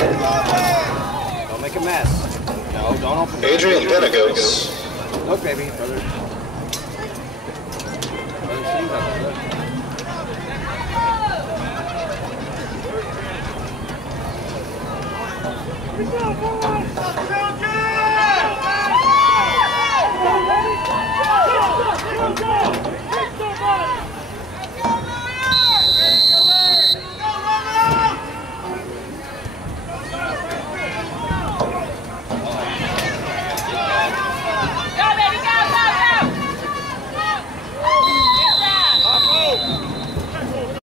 Don't make a mess. No, don't open. Adrian Penagos. Look, baby, brother. Brother sees that. Look.